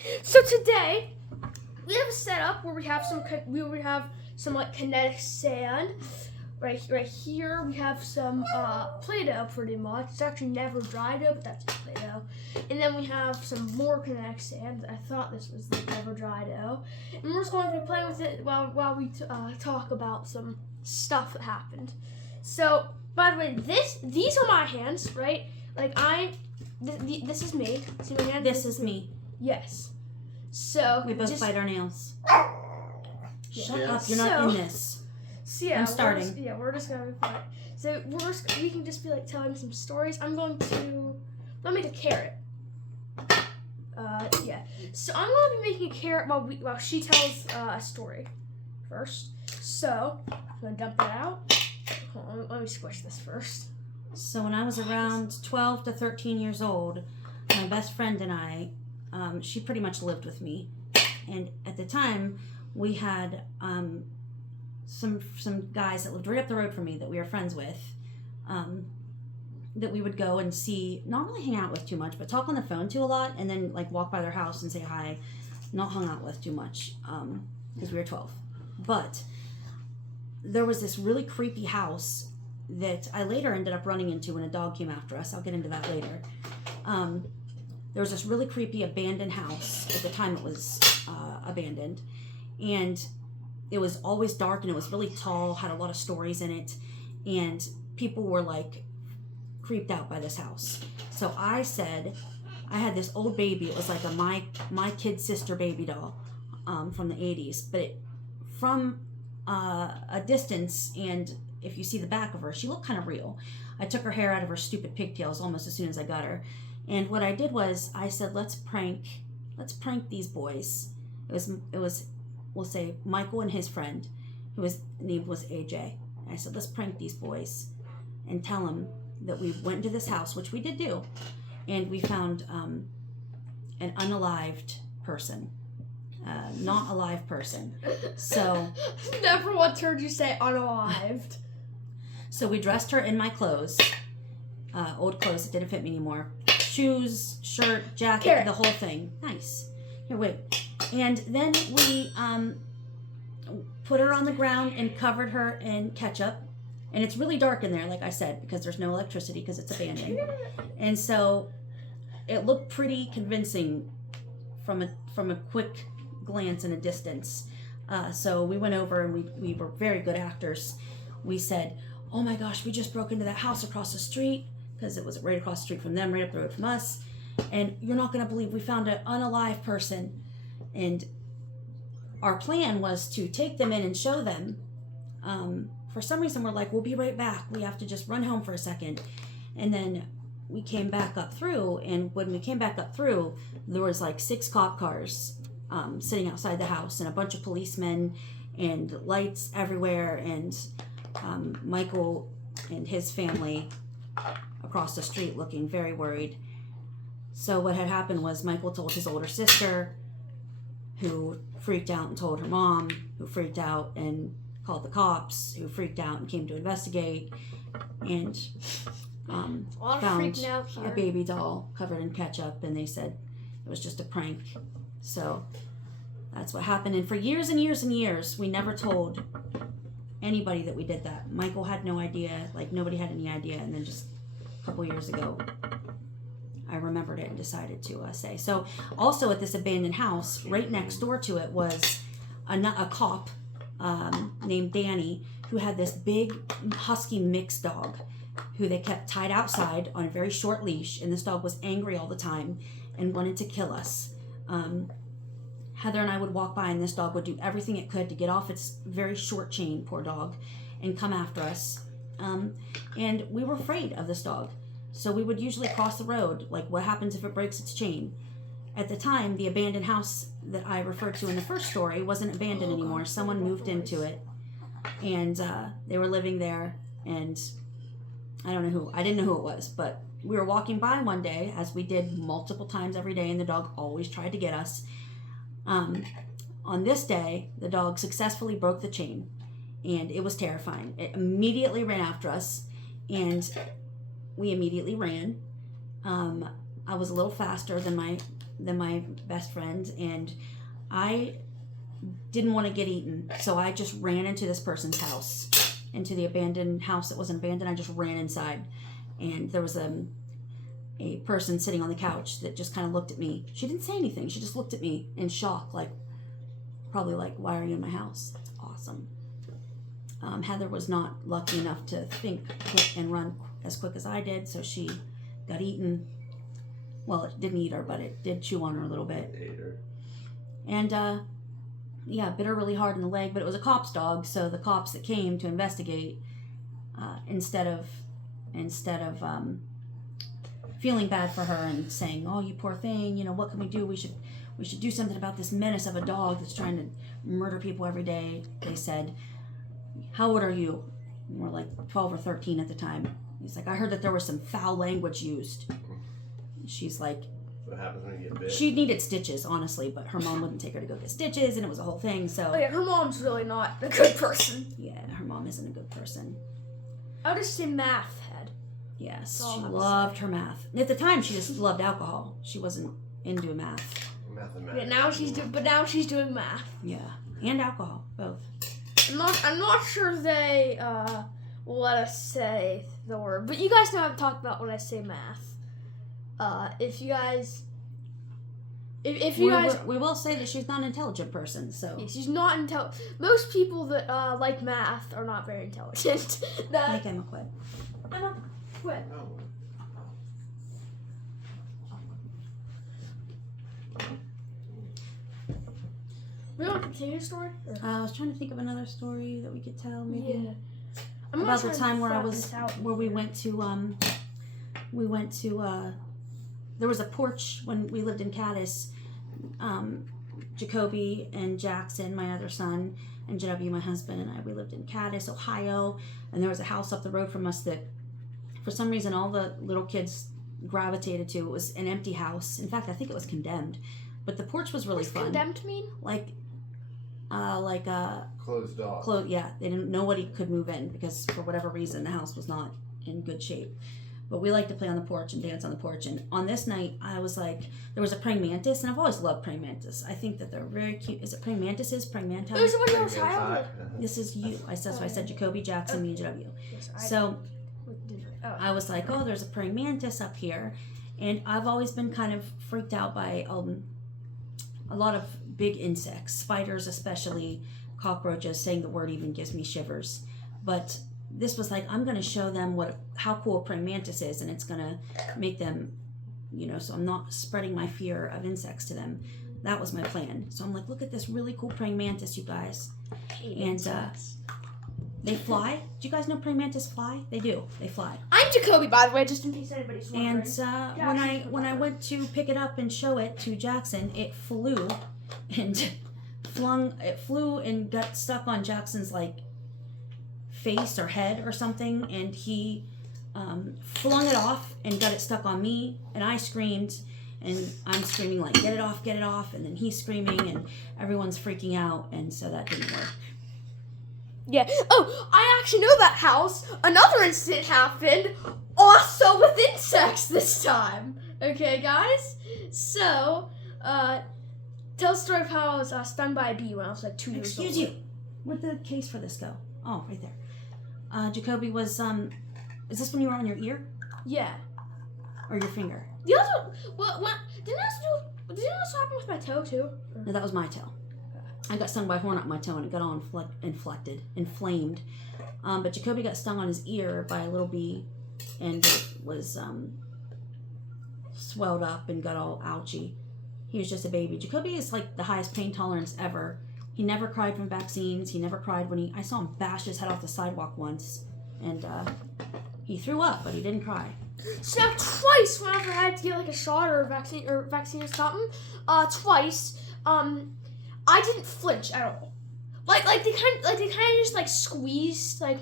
So today we have a setup where we have some like kinetic sand. Right here we have some Play-Doh pretty much. It's actually never dried dough, but that's just Play-Doh. And then we have some more kinetic sand. I thought this was the never dry dough. And we're just going to be playing with it while we talk about some stuff that happened. So, by the way, these are my hands, right? Like this is me. See my hand? This is me. Yes. So we both bite our nails. Shut up! You're So- not in this. So yeah, I'm starting. We're just gonna be quiet. So we can just be like telling some stories. I'm going to make a carrot. Yeah. So I'm gonna be making a carrot while she tells a story first. So I'm gonna dump that out. Hold on, let me squish this first. So when I was around 12 to 13 years old, my best friend and I, she pretty much lived with me, and at the time we had some guys that lived right up the road from me that we were friends with, that we would go and see, not really hang out with too much, but talk on the phone to a lot, and then like walk by their house and say hi, not hung out with too much, because we were 12. But there was this really creepy house that I later ended up running into when a dog came after us. I'll get into that later. There was this really creepy abandoned house. At the time it was abandoned, and it was always dark, and it was really tall, had a lot of stories in it, and people were like creeped out by this house. So I said, I had this old baby. It was like my kid sister baby doll from the 80s, but from a distance, and if you see the back of her, she looked kind of real. I took her hair out of her stupid pigtails almost as soon as I got her, and what I did was I said, let's prank these boys. It was we'll say Michael and his friend, who was named was AJ. And I said, let's prank these boys and tell them that we went into this house, which we did do, and we found an unalived person, not a live person. So Never once heard you say unalived. So we dressed her in my clothes, old clothes that didn't fit me anymore, shoes, shirt, jacket, Carrot. The whole thing. Nice. Here, wait. And then we put her on the ground and covered her in ketchup. And it's really dark in there, like I said, because there's no electricity because it's abandoned. And so it looked pretty convincing from a quick glance and a distance. So we went over, and we were very good actors. We said, oh my gosh, we just broke into that house across the street, because it was right across the street from them, right up the road from us. And you're not going to believe we found an unalive person. And our plan was to take them in and show them. For some reason, we're like, we'll be right back. We have to just run home for a second. And then we came back up through. And when we came back up through, there was like 6 cop cars sitting outside the house, and a bunch of policemen, and lights everywhere, and Michael and his family across the street looking very worried. So what had happened was Michael told his older sister, who freaked out and told her mom, who freaked out and called the cops, who freaked out and came to investigate, and found a baby doll covered in ketchup, and they said it was just a prank. So that's what happened. And for years and years and years, we never told anybody that we did that. Michael had no idea, like nobody had any idea, and then just a couple years ago, I remembered it and decided to say. So also at this abandoned house, right next door to it was a cop named Danny, who had this big husky mixed dog who they kept tied outside on a very short leash, and this dog was angry all the time and wanted to kill us. Heather and I would walk by, and this dog would do everything it could to get off its very short chain, poor dog, and come after us. And we were afraid of this dog. So we would usually cross the road, like what happens if it breaks its chain? At the time, the abandoned house that I referred to in the first story wasn't abandoned anymore. Someone moved into it, and they were living there, and I don't know who. I didn't know who it was, but we were walking by one day, as we did multiple times every day, and the dog always tried to get us. On this day, the dog successfully broke the chain, and it was terrifying. It immediately ran after us, and we immediately ran. I was a little faster than my than my best friend, and I didn't want to get eaten, so I just ran into this person's house, into the abandoned house that wasn't abandoned. I just ran inside, and there was a person sitting on the couch that just kind of looked at me. She didn't say anything. She just looked at me in shock, probably like, why are you in my house? That's awesome. Heather was not lucky enough to think quick and run as quick as I did, so she got eaten. Well, it didn't eat her, but it did chew on her a little bit. Ate her. And, bit her really hard in the leg, but it was a cop's dog, so the cops that came to investigate, instead of feeling bad for her and saying, oh, you poor thing, what can we do? We should do something about this menace of a dog that's trying to murder people every day. They said, how old are you? And we're like 12 or 13 at the time. He's like, I heard that there was some foul language used. She's like, what happens when you get bit? she needed stitches, honestly, but her mom wouldn't take her to go get stitches, and it was a whole thing, so. Oh yeah, her mom's really not a good person. Yeah, her mom isn't a good person. I would just say math head. Yes, all she I have to loved her math. At the time, she just loved alcohol. She wasn't into math. Mathematics. Yeah, now she's doing math. Yeah, and alcohol, both. I'm not sure they will let us say the word, but you guys know I'm talking about when I say math. If you guys, we will say that she's not an intelligent person. So yeah, she's not intelligent. Most people that like math are not very intelligent. make Emma quit. Emma, quit. Oh. We want to continue the story? I was trying to think of another story that we could tell, maybe. Yeah. I'm About trying the to time where we went to there was a porch when we lived in Caddis. Jacoby and Jackson, my other son, and JW, my husband, and we lived in Caddis, Ohio, and there was a house up the road from us that for some reason all the little kids gravitated to. It was an empty house. In fact, I think it was condemned, but the porch was really What's fun. condemned mean? Closed off. Yeah, nobody could move in because for whatever reason the house was not in good shape. But we like to play on the porch and dance on the porch. And on this night, I was like, there was a praying mantis, and I've always loved praying mantis. I think that they're very cute. Is it praying mantises? Praying mantis? There's somebody else higher. This is you. So I said Jacoby, Jackson, me, and JW. Yes, So I was like, oh, there's a praying mantis up here. And I've always been kind of freaked out by a lot of big insects, spiders especially, cockroaches. Saying the word even gives me shivers. But this was like, I'm going to show them how cool a praying mantis is, and it's going to make them, so I'm not spreading my fear of insects to them. That was my plan. So I'm like, look at this really cool praying mantis, you guys. And they fly. Do you guys know praying mantis fly? They do. They fly. I'm Jacoby, by the way, just in case anybody's wondering. And when I went to pick it up and show it to Jackson, it flew and got stuck on Jackson's face or head or something, and he flung it off and got it stuck on me, and I screamed, and I'm screaming like, get it off, and then he's screaming, and everyone's freaking out, and so that didn't work. Yeah. Oh, I actually know that house. Another incident happened, also with insects this time. Okay, guys? So, tell the story of how I was stung by a bee when I was 2 years old. Excuse you. Where'd the case for this go? Oh, right there. Jacoby was, is this when you were on your ear? Yeah. Or your finger? The other what didn't it also happen with my toe too? No, that was my toe. I got stung by a hornet on my toe and it got all inflamed. But Jacoby got stung on his ear by a little bee, and it was swelled up and got all ouchy. He was just a baby. Jacoby is the highest pain tolerance ever. He never cried from vaccines. He never cried when I saw him bash his head off the sidewalk once, and he threw up, but he didn't cry. So twice whenever I had to get a shot or a vaccine or something, twice, I didn't flinch at all. They kind of just squeezed my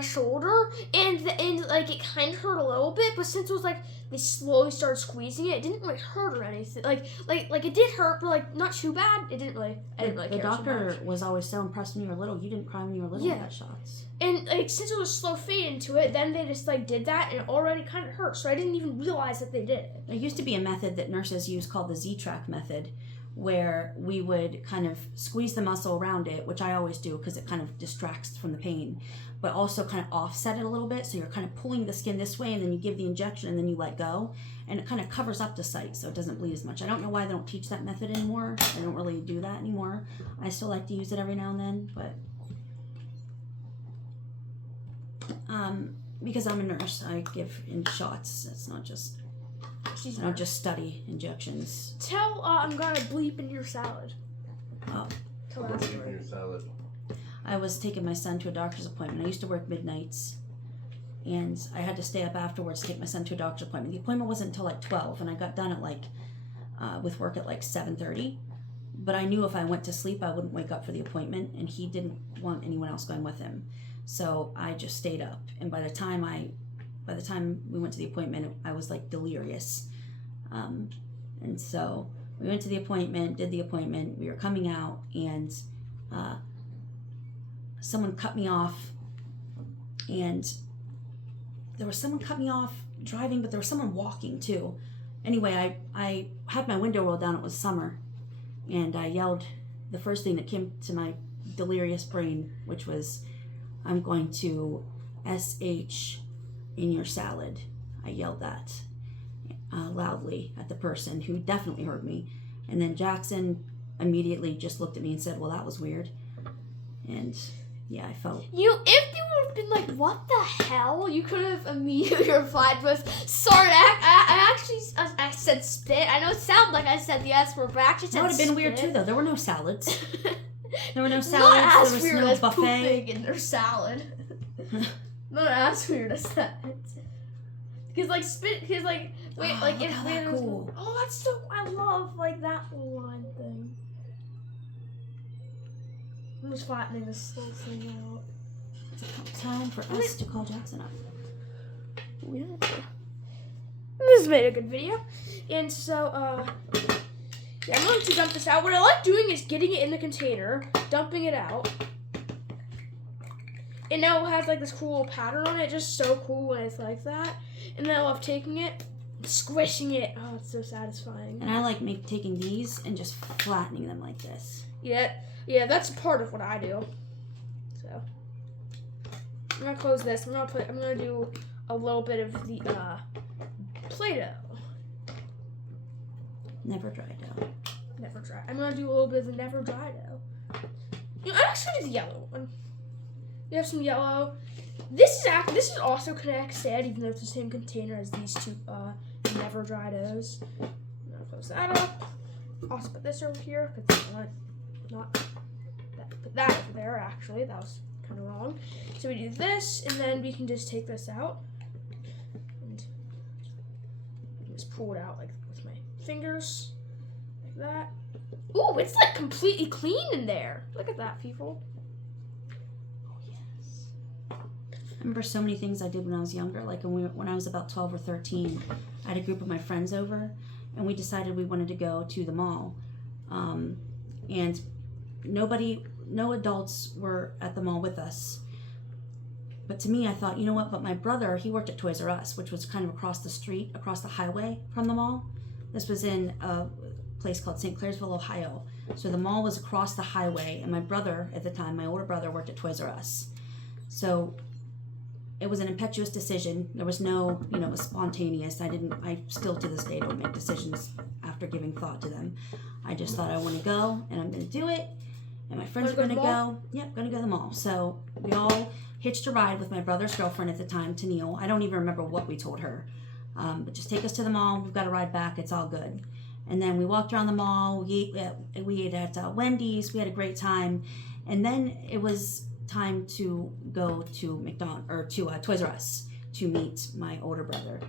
shoulder, and it kind of hurt a little bit, but since it was they slowly started squeezing it didn't really hurt or anything. It did hurt, but not too bad. It didn't really. I didn't really The care doctor too much. was always so impressed when you were little. You didn't cry when you were little. Yeah. And got shots. And like since it was slow fade into it, then they just like did that and it already kind of hurt. So I didn't even realize that they did it. There used to be a method that nurses use called the Z-track method, where we would kind of squeeze the muscle around it, which I always do because it kind of distracts from the pain, but also kind of offset it a little bit. So you're kind of pulling the skin this way and then you give the injection and then you let go, and it kind of covers up the site so it doesn't bleed as much. I don't know why they don't teach that method anymore. I don't really do that anymore. I still like to use it every now and then, but because I'm a nurse, I give in shots. It's not just, I don't just study injections. Tell I'm gonna bleep in your salad. Oh. Tell Bleep Asper. in your salad. I was taking my son to a doctor's appointment. I used to work midnights, and I had to stay up afterwards to take my son to a doctor's appointment. The appointment wasn't until like 12, and I got done at like, with work at like 7:30. But I knew if I went to sleep, I wouldn't wake up for the appointment, and he didn't want anyone else going with him. So I just stayed up, and by the time we went to the appointment, I was like delirious. And so we went to the appointment, did the appointment, we were coming out, and someone cut me off, and there was someone cut me off driving, but there was someone walking too. Anyway, I had my window rolled down, it was summer, and I yelled the first thing that came to my delirious brain, which was, I'm going to SH in your salad. I yelled that loudly at the person who definitely heard me. And then Jackson immediately just looked at me and said, well, that was weird. And yeah, I felt... If you would have been like, what the hell? You could have immediately replied with, sorry, I said spit. I know it sounded like I said the S word, but I actually said That would have been spit. weird too, though. There were no salads. There were no Not salads. as There was weird no as buffet. pooping in their salad. Not as weird as that. Because like spit, because like wait, Oh, like look if how there that was cool. oh, that's so I love like that line thing. I'm just flattening this little thing out. Time for us to call Jackson up. Yeah. This made a good video, and so yeah, I'm going to dump this out. What I like doing is getting it in the container, dumping it out. And now it has like this cool pattern on it, just so cool when it's like that. And then I love taking it, squishing it. Oh, it's so satisfying. And I like taking these and just flattening them like this. Yeah, that's part of what I do. So I'm gonna close this. I'm gonna do a little bit of the Play-Doh. Never dried out. Never dry. I'm gonna do a little bit of the never dry dough. You know, I'm actually gonna do the yellow one. We have some yellow. This is also Kinnetic sand, even though it's the same container as these two never dry doughs. I'm gonna close that up. Also put this over here because not that. Put that over there. Actually, that was kind of wrong. So we do this, and then we can just take this out and just pull it out like with my fingers, like that. Ooh, it's like completely clean in there. Look at that, people. I remember so many things I did when I was younger. Like when I was about 12 or 13, I had a group of my friends over, and we decided we wanted to go to the mall. And no adults were at the mall with us. But to me, I thought, you know what? But my brother, he worked at Toys R Us, which was kind of across the street, across the highway from the mall. This was in a place called St. Clairsville, Ohio. So the mall was across the highway, and my brother at the time, my older brother, worked at Toys R Us. So it was an impetuous decision. There was no, it was spontaneous. I still to this day don't make decisions after giving thought to them. I just thought I want to go, and I'm going to do it, and my friends are going to go. Yep, going to go to the mall. So we all hitched a ride with my brother's girlfriend at the time, Tennille. I don't even remember what we told her, but just take us to the mall. We've got to ride back. It's all good. And then we walked around the mall. We ate at Wendy's. We had a great time, and then it was time to go to Toys R Us to meet my older brother,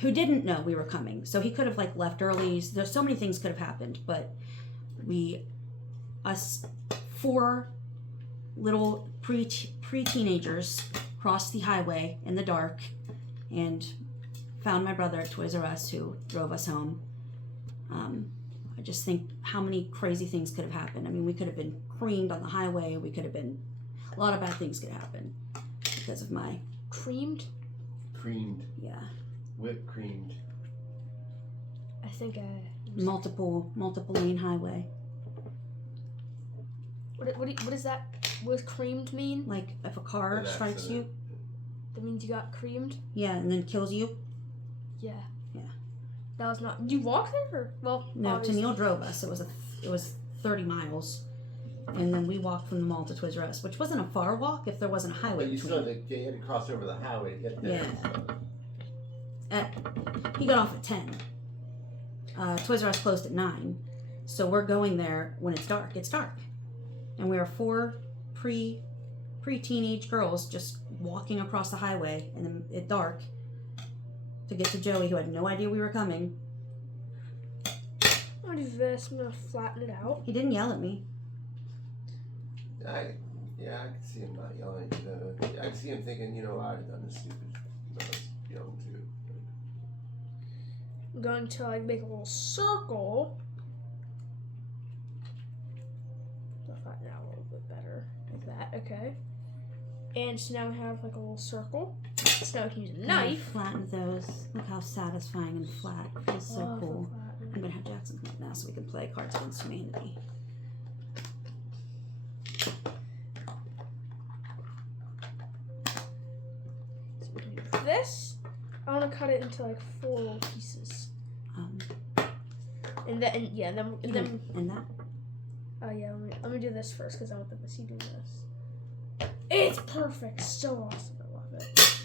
who didn't know we were coming. So he could have left early. There's so many things could have happened, but us four little pre-teenagers crossed the highway in the dark and found my brother at Toys R Us, who drove us home. I just think how many crazy things could have happened. I mean, we could have been creamed on the highway. We could have been A lot of bad things could happen because of my Creamed? Creamed. yeah Whipped creamed. I think multiple lane highway. What is that? What does creamed mean? Like if a car An strikes accident. you, That means you got creamed? yeah, and then kills you. Yeah. Yeah. That was not. You walked there, or well? No, obviously. Tennille drove us. It was 30 miles, and then we walked from the mall to Toys R Us, which wasn't a far walk if there wasn't a highway But you between. still had to, you had to cross over the highway to get there. Yeah. He got off at 10. Toys R Us closed at 9, so we're going there when it's dark. It's dark, and we are 4 pre-teenage girls just walking across the highway and then at dark to get to Joey, who had no idea we were coming. I'm gonna do this. I'm gonna flatten it out. He didn't yell at me. I can see him not yelling. I can see him thinking, you know, I've done this stupid when I was young too. I'm going to like make a little circle. I'll flatten it out a little bit better, like that. Okay. And so now we have like a little circle. So now we can use a knife. Flatten those. Look how satisfying and flat. It feels so Love cool. the I'm flatten. gonna have Jackson come up now so we can play Cards Against Humanity. So we can do this. I want to cut it into like 4 little pieces. And then And that. let me do this first because I want them to see doing this. It's perfect. So awesome. I love it.